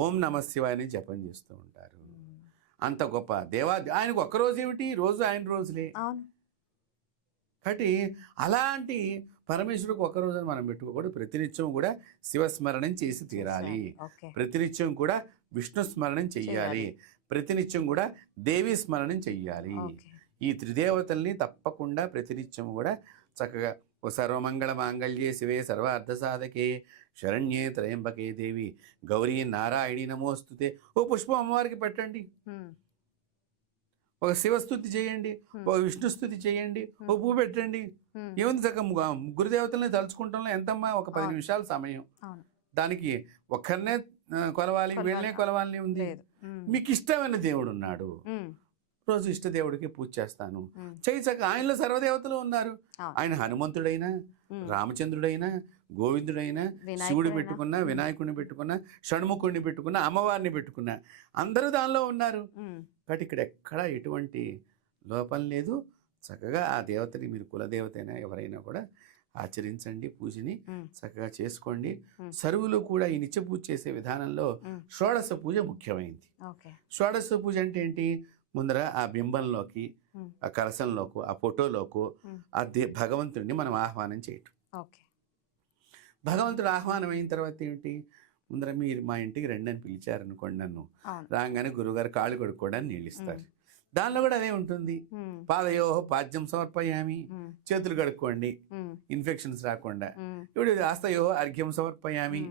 ఓం నమ శివాయని జపం చేస్తూ ఉంటారు. అంత గొప్ప ఆయనకు ఒక్కరోజు ఏమిటి, రోజు ఆయన రోజులే. కాబట్టి అలాంటి పరమేశ్వరుడికి ఒక్కరోజు మనం పెట్టుకోకూడదు. ప్రతినిత్యం కూడా శివస్మరణం చేసి తీరాలి. ప్రతినిత్యం కూడా విష్ణు స్మరణం చెయ్యాలి. ప్రతినిత్యం కూడా దేవీ స్మరణం చెయ్యాలి. ఈ త్రిదేవతల్ని తప్పకుండా ప్రతినిత్యం కూడా చక్కగా ఓ సర్వమంగళ మాంగళ్యే శివే సర్వార్థ సాధకే శరణ్యే త్రయంబకే దేవి గౌరీ నారాయణి నమోస్తుతే ఓ పుష్పం అమ్మవారికి పెట్టండి, ఒక శివస్థుతి చేయండి, ఒక విష్ణుస్థుతి చేయండి, ఓ పువ్వు పెట్టండి. ఏముంది చక్కగా గురుదేవతల్ని తలుచుకుంటాంలో ఎంతమ్మా, ఒక 10 నిమిషాల సమయం. దానికి ఒక్కరినే కొలవాలి, వీళ్ళనే కొలవాలని ఉంది. మీకు ఇష్టమైన దేవుడు ఉన్నాడు, రోజు ఇష్టదేవుడికి పూజ చేస్తాను చేయి చక్క. ఆయనలో సర్వదేవతలు ఉన్నారు. ఆయన హనుమంతుడైనా, రామచంద్రుడైనా, గోవిందుడైనా, శివుడు పెట్టుకున్నా, వినాయకుడిని పెట్టుకున్నా, షణ్ముఖుడిని పెట్టుకున్నా, అమ్మవారిని పెట్టుకున్నా, అందరూ దానిలో ఉన్నారు. కాబట్టి ఇక్కడ ఎక్కడా ఎటువంటి లోపం లేదు. చక్కగా ఆ దేవతని మీరు కులదేవత అయినా ఎవరైనా కూడా ఆచరించండి, పూజని చక్కగా చేసుకోండి. సరువులు కూడా ఈ నిత్య పూజ చేసే విధానంలో షోడశ పూజ ముఖ్యమైంది. షోడశ పూజ అంటే ఏంటి? ముందర ఆ బింబంలోకి, ఆ కలశంలోకి, ఆ ఫోటోలోకి ఆ భగవంతుడిని మనం ఆహ్వానం చేయటం. భగవంతుడు ఆహ్వానం అయిన తర్వాత ఏమిటి? ముందర మీరు మా ఇంటికి రండి అని పిలిచారనుకోండి, నన్ను రాగానే గురువుగారు కాళ్ళు కడుక్కోవడానికి నీళ్ళు ఇస్తారు. దానిలో కూడా అదే ఉంటుంది. పాదయో పాద్యం సమర్పయామి, చేతులు కడుక్కోండి ఇన్ఫెక్షన్స్ రాకుండా. ఇప్పుడు ఆస్తయో అర్ఘ్యం సమర్పయామి,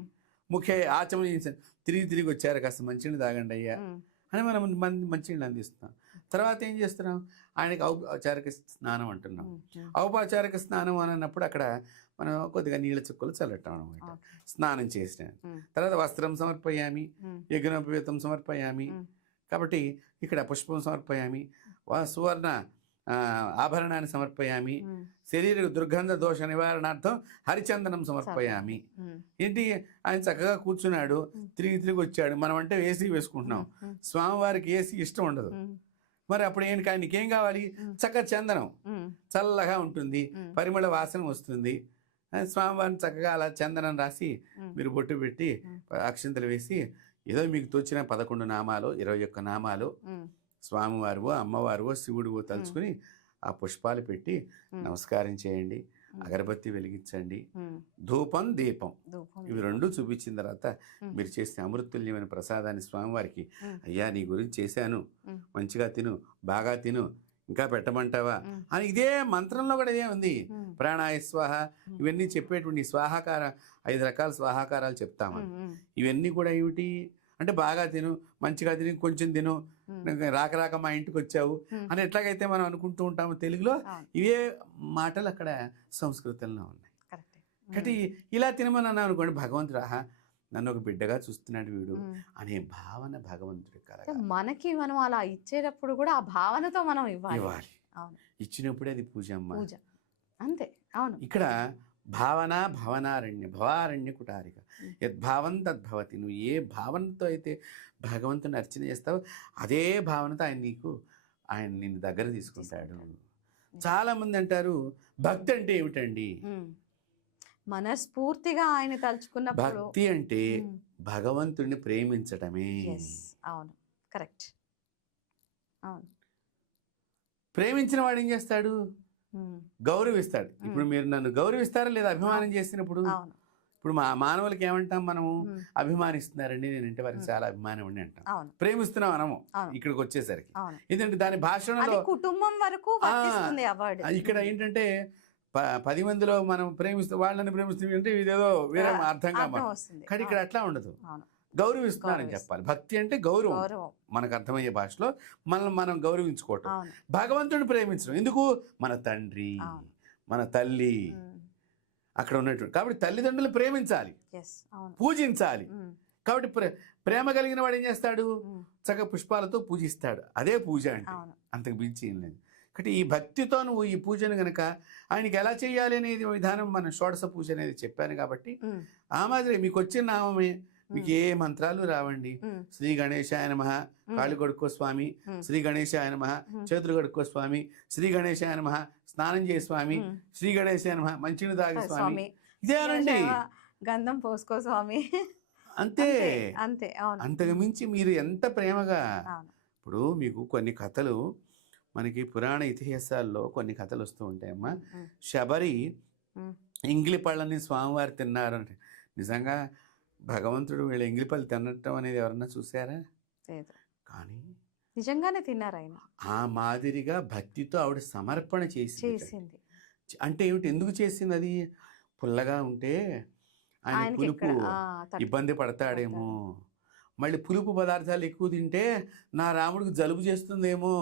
ముఖ్య ఆచమన తిరిగి వచ్చారు, కాస్త మంచినీళ్ళు తాగండి అయ్యా అని మనం మంచినీళ్ళు అందిస్తున్నాం. తర్వాత ఏం చేస్తున్నాం? ఆయనకి ఔపచారిక స్నానం అంటున్నాం. ఔపచారిక స్నానం అని అన్నప్పుడు అక్కడ మనం కొద్దిగా నీళ్ళ చుక్కలు చల్లటం అనమాట. స్నానం చేసిన తర్వాత వస్త్రం సమర్పయామి, యజ్ఞోపవేతం సమర్పయామి. కాబట్టి ఇక్కడ పుష్పం సమర్పయామి, సువర్ణ ఆభరణాన్ని సమర్పయామి, శరీర దుర్గంధ దోష నివారణార్థం హరిచందనం సమర్పయామి. ఏంటి? ఆయన చక్కగా కూర్చున్నాడు, తిరిగి వచ్చాడు. మనం అంటే ఏసీ వేసుకుంటున్నాం, స్వామివారికి ఏసీ ఇష్టం ఉండదు. మరి అప్పుడు ఏంటి? ఆయనకేం కావాలి? చక్కగా చందనం, చల్లగా ఉంటుంది, పరిమళ వాసన వస్తుంది. స్వామివారిని చక్కగా అలా చందనం రాసి మీరు బొట్టు పెట్టి అక్షింతలు వేసి ఏదో మీకు తోచిన 11 నామాలు 21 నామాలు స్వామివారివో అమ్మవారివో శివుడివో తలుచుకుని ఆ పుష్పాలు పెట్టి నమస్కారం చేయండి. అగరబత్తి వెలిగించండి, ధూపం దీపం ఇవి 2 చూపించిన తర్వాత మీరు చేసిన అమృతుల్యమైన ప్రసాదాన్ని స్వామివారికి, అయ్యా నీ గురించి చేశాను, మంచిగా తిను, బాగా తిను, ఇంకా పెట్టమంటావా అని ఇదే మంత్రంలో కూడా ఇదే ఉంది. ప్రాణాయ స్వాహ ఇవన్నీ చెప్పేటువంటి స్వాహాకార 5 రకాల స్వాహాకారాలు చెప్తాము. ఇవన్నీ కూడా ఏమిటి అంటే బాగా తిను, మంచిగా తిని, కొంచెం తిను, రాక మా ఇంటికి వచ్చావు అని ఎట్లాగైతే మనం అనుకుంటూ ఉంటాము తెలుగులో, ఇవే మాటలు అక్కడ సంస్కృతంలో ఉన్నాయి. కాబట్టి ఇలా తినమని అన్నాను అనుకోండి, భగవంతుడు ఆహా నన్ను ఒక బిడ్డగా చూస్తున్నాడు వీడు అనే భావన భగవంతుడి కలగాలి. మనకి మనం అలా ఇచ్చేటప్పుడు కూడా ఆ భావనతో మనం ఇవ్వాలి. ఇచ్చినప్పుడే అది పూజ అమ్మ, అంతే. అవును. ఇక్కడ భావన భవారణ్య కుటారిక యద్భావం తద్భవతి. నువ్వు ఏ భావనతో అయితే భగవంతుని అర్చన చేస్తావో అదే భావనతో ఆయన నిన్ను దగ్గర తీసుకుంటాడు. చాలా మంది అంటారు భక్తి అంటే ఏమిటండి? మనస్ఫూర్తిగా ఆయన తలుచుకున్నప్పుడు. భక్తి అంటే భగవంతుడిని ప్రేమించటమే. అవును, కరెక్ట్. అవును. ప్రేమించిన వాడు ఏం చేస్తాడు? గౌరవిస్తాడు. ఇప్పుడు మీరు నన్ను గౌరవిస్తారా లేదా? అభిమానం చేసినప్పుడు ఇప్పుడు మా మానవులకి ఏమంటాం మనము? అభిమానిస్తున్నారండి, నేనంటే వారికి చాలా అభిమానం అండి అంటాం. ప్రేమిస్తున్నాం అనము ఇక్కడికి వచ్చేసరికి. ఎందుకంటే దాని భాషలో కుటుంబం వరకు ఇక్కడ ఏంటంటే 10 మందిలో మనం వాళ్ళని ప్రేమిస్తుంది అంటే ఇదేదో వేరే అర్థంగా కానీ ఇక్కడ అట్లా ఉండదు. గౌరవిస్తున్నారని చెప్పాలి. భక్తి అంటే గౌరవం, మనకు అర్థమయ్యే భాషలో మనం గౌరవించుకోవటం. భగవంతుడిని ప్రేమించడం ఎందుకు? మన తండ్రి, మన తల్లి అక్కడ ఉన్నటువంటి. కాబట్టి తల్లిదండ్రులు ప్రేమించాలి, పూజించాలి. కాబట్టి ప్రేమ కలిగిన వాడు ఏం చేస్తాడు? చక్కగా పుష్పాలతో పూజిస్తాడు. అదే పూజ అంటే, అంతకు మించి ఏం లేదు. కాబట్టి ఈ భక్తితో నువ్వు ఈ పూజను గనక ఆయనకి ఎలా చేయాలి అనేది విధానం మన షోడశ పూజ అనేది చెప్పాను. కాబట్టి ఆ మాదిరి మీకు వచ్చిన నామమే మీకు ఏ మంత్రాలు రావండి. శ్రీ గణేశాయ నమః, కాళ్ళు కడుక్కో స్వామి, శ్రీ గణేశాయ నమః, చేతులు కడుక్కో స్వామి, శ్రీ గణేశాయ నమః, స్నానం చేయ స్వామి, శ్రీ గణేశాయ నమః, మంచిని తాగి స్వామి, ఇదేనండి. గంధం పోసుకో స్వామి, అంతే అంతే. అవును, అంతకు మించి మీరు ఎంత ప్రేమగా. అవును. ఇప్పుడు మీకు కొన్ని కథలు మనకి పురాణ ఇతిహాసాల్లో కొన్ని కథలు వస్తూ ఉంటాయమ్మా. శబరి ఇంగిలి పళ్ళని స్వామివారు తిన్నారు అంటే నిజంగా భగవంతుడు వీళ్ళ ఇంగిలి పళ్ళు తినటం అనేది ఎవరన్నా చూసారా? లేదు. కానీ నిజంగానే తిన్నారు ఆయన. ఆ మాదిరిగా భక్తితో ఆవిడ సమర్పణ చేసింది. అంటే ఏమిటి, ఎందుకు చేసింది? అది పుల్లగా ఉంటే ఆయన ఆయనకి పులుపు ఎక్కడ, ఆ, ఇబ్బంది పడతాడేమో, మళ్ళీ పులుపు పదార్థాలు ఎక్కువ తింటే నా రాముడికి జలుబు చేస్తుందేమో.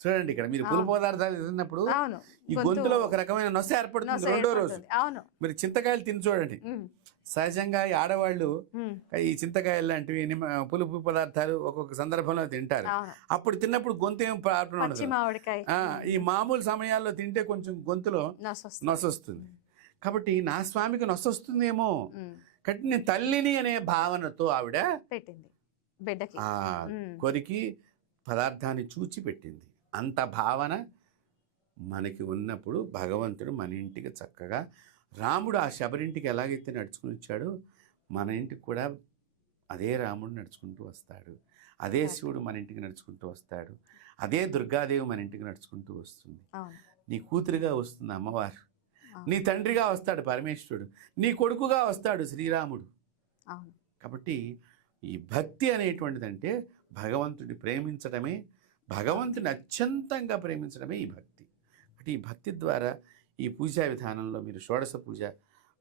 చూడండి, ఇక్కడ మీరు పులుపు పదార్థాలు తిన్నప్పుడు అవును, ఈ గొంతులో ఒక రకమైన నొస ఏర్పడుతుంది. రెండో రోజు అవును, మీరు చింతకాయలు తిని చూడండి. సహజంగా ఈ ఆడవాళ్ళు ఈ చింతకాయలు లాంటివి పులుపు పదార్థాలు ఒక్కొక్క సందర్భంలో తింటారు. అప్పుడు తిన్నప్పుడు గొంతు ఏం ప్రాబ్లం ఉండదు. ఈ మామూలు సమయాల్లో తింటే కొంచెం గొంతులో నొసొస్తుంది. కాబట్టి నా స్వామికి నొసొస్తుందేమో, కాబట్టి నేను తల్లిని అనే భావనతో ఆవిడ పెట్టింది బిడ్డకి. ఆ కొరికి పదార్థాన్ని చూచి పెట్టింది. అంత భావన మనకి ఉన్నప్పుడు భగవంతుడు మన ఇంటికి చక్కగా, రాముడు ఆ శబరింటికి ఎలాగైతే నడుచుకుని వచ్చాడో మన ఇంటికి కూడా అదే రాముడు నడుచుకుంటూ వస్తాడు, అదే శివుడు మన ఇంటికి నడుచుకుంటూ వస్తాడు, అదే దుర్గాదేవి మన ఇంటికి నడుచుకుంటూ వస్తుంది. నీ కూతురుగా వస్తుంది అమ్మవారు, నీ తండ్రిగా వస్తాడు పరమేశ్వరుడు, నీ కొడుకుగా వస్తాడు శ్రీరాముడు. కాబట్టి ఈ భక్తి అనేటువంటిదంటే భగవంతుడిని ప్రేమించడమే, భగవంతుని అత్యంతంగా ప్రేమించడమే ఈ భక్తి. కాబట్టి ఈ భక్తి ద్వారా ఈ పూజా విధానంలో మీరు షోడశ పూజ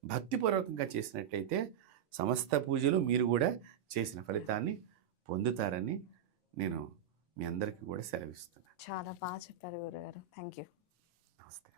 భక్తిపూర్వకంగా చేసినట్లయితే సమస్త పూజలు మీరు కూడా చేసిన ఫలితాన్ని పొందుతారని నేను మీ అందరికీ కూడా సెలవిస్తున్నాను. చాలా బాగా చెప్పారు గురుగారు. Thank you. నమస్తే.